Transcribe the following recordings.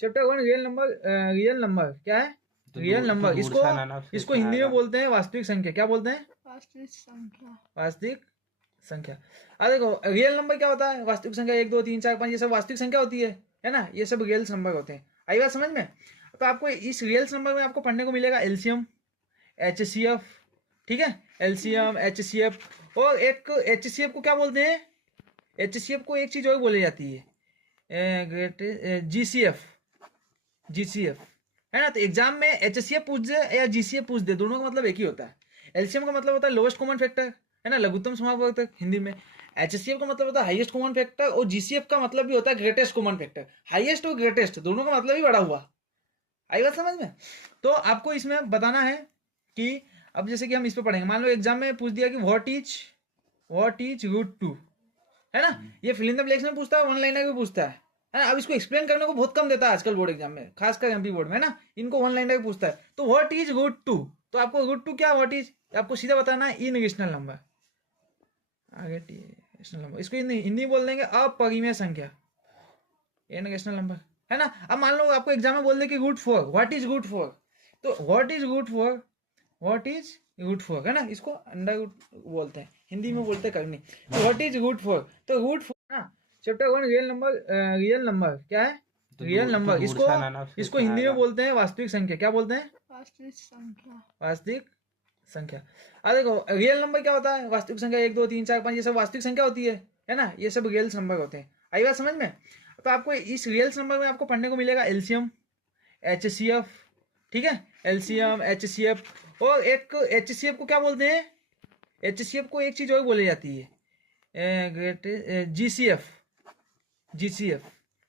Chapter 1 real number. Real number क्या है? Real number. इसको हिंदी में बोलते हैं वास्तविक संख्या। क्या बोलते हैं? वास्तविक संख्या। वास्तविक संख्या। अब देखो रियल नंबर क्या होता है? वास्तविक संख्या 1 2 3 4 5 ये सब वास्तविक संख्या होती है ना? ये सब रियल नंबर होते हैं। आई बात समझ में? तो आपको इस रियल नंबर में आपको पढ़ने को मिलेगा एलसीएम, एचसीएफ, ठीक है, एलसीएम एचसीएफ। और एक एचसीएफ को क्या बोलते हैं? एचसीएफ को एक चीज और बोली जाती है, जीसीएफ। जीसीएफ है ना? तो एग्जाम में एचसीएफ पूछ दे या जीसीएफ पूछ दे, दोनों का मतलब एक ही होता है। एलसीएम का मतलब होता है लोवेस्ट कॉमन फैक्टर, है ना, लघुत्तम समापवर्तक हिंदी में। एचसीएफ का मतलब होता है हाईएस्ट कॉमन फैक्टर, और जीसीएफ का मतलब भी होता है ग्रेटेस्ट कॉमन फैक्टर। हाईएस्ट और ग्रेटेस्ट दोनों का मतलब ही बड़ा हुआ। आई बात समझ में? तो आपको इसमें बताना है कि अब जैसे कि हम इस पे पढ़ेंगे, मान लो एग्जाम में पूछ दिया कि व्हाट इज रूट टू, है ना? ये फिल इन द ब्लैंक्स में पूछता है, वन लाइनर भी पूछता है ना? अब इसको एक्सप्लेन करने को बहुत कम देता है आजकल बोर्ड एग्जाम में, खासकर एमपी बोर्ड में, है ना? इनको वन लाइनर भी पूछता है। तो व्हाट इज रूट टू, तो आपको रूट टू क्या, व्हाट इज, आपको सीधा बताना है इन रेशनल नंबर। आगे रेशनल नंबर, इसको हिंदी बोल देंगे अपरिमेय संख्या, एन रेशनल नंबर, है ना? अब मान लो आपको एग्जाम में बोल दे कि root four, what is root four, तो what is root four, what is root four, है ना? इसको अंडर रूट बोलते हैं, हिंदी में बोलते हैं करनी। तो व्हाट इज रूट फोर, तो रूट फोर ना। Chapter 1 real number. Real number क्या है? Real number. इसको हिंदी में बोलते हैं वास्तविक संख्या। क्या बोलते हैं? वास्तविक संख्या। वास्तविक संख्या। अब देखो रियल नंबर क्या होता है? वास्तविक संख्या 1 2 3 4 5 ये सब वास्तविक संख्या होती है ना? ये सब रियल नंबर होते हैं। आई बात समझ में? तो आपको इस रियल नंबर में आपको पढ़ने को मिलेगा एलसीएम, एचसीएफ, ठीक है, एलसीएम एचसीएफ। और एक एचसीएफ को क्या बोलते हैं? एचसीएफ को एक चीज और बोली जाती है, जीसीएफ। जीसीएफ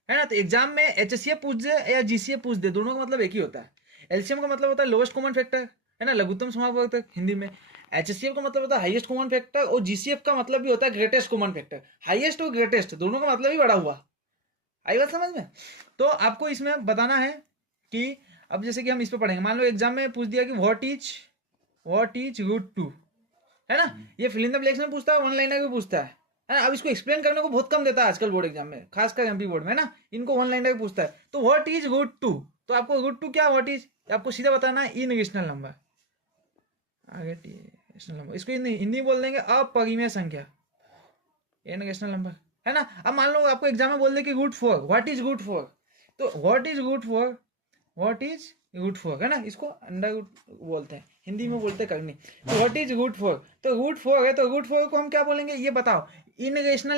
है ना? तो एग्जाम में एचसीएफ पूछ दे या जीसीएफ पूछ दे, दोनों का मतलब एक ही होता है। एलसीएम का मतलब होता है लोवेस्ट कॉमन फैक्टर, है ना, लघुत्तम समापवर्तक हिंदी में। एचसीएफ का मतलब होता है हाईएस्ट कॉमन फैक्टर, और जीसीएफ का मतलब भी होता है ग्रेटेस्ट कॉमन फैक्टर। हाईएस्ट और ग्रेटेस्ट दोनों का मतलब ही बड़ा हुआ। आई बात समझ में? तो आपको इसमें बताना है कि अब जैसे कि हम इस पे पढ़ेंगे, मान लो एग्जाम में पूछ दिया कि व्हाट इज रूट टू, है ना? ये फिल इन द ब्लैंक्स में पूछता है, वन लाइनर भी पूछता है ना? अब इसको एक्सप्लेन करने को बहुत कम देता है आजकल बोर्ड एग्जाम में, खासकर एमपी बोर्ड में, है ना? इनको वन लाइनर भी पूछता है। तो व्हाट इज रूट टू, तो आपको रूट टू क्या, व्हाट इज, आपको सीधा बताना है इन रेशनल नंबर। आगे रेशनल नंबर, इसको हिंदी बोल देंगे अपरिमेय संख्या, एन रेशनल नंबर, है ना? अब मान लो आपको एग्जाम में बोल दे कि root four, what is root four, तो what is root four, what is root four, है ना? इसको अंडर रूट बोलते हैं, हिंदी में बोलते हैं करनी। तो व्हाट इज रूट फोर, तो रूट फोर है, तो रूट फोर को हम क्या बोलेंगे ये बताओ? इन रेशनल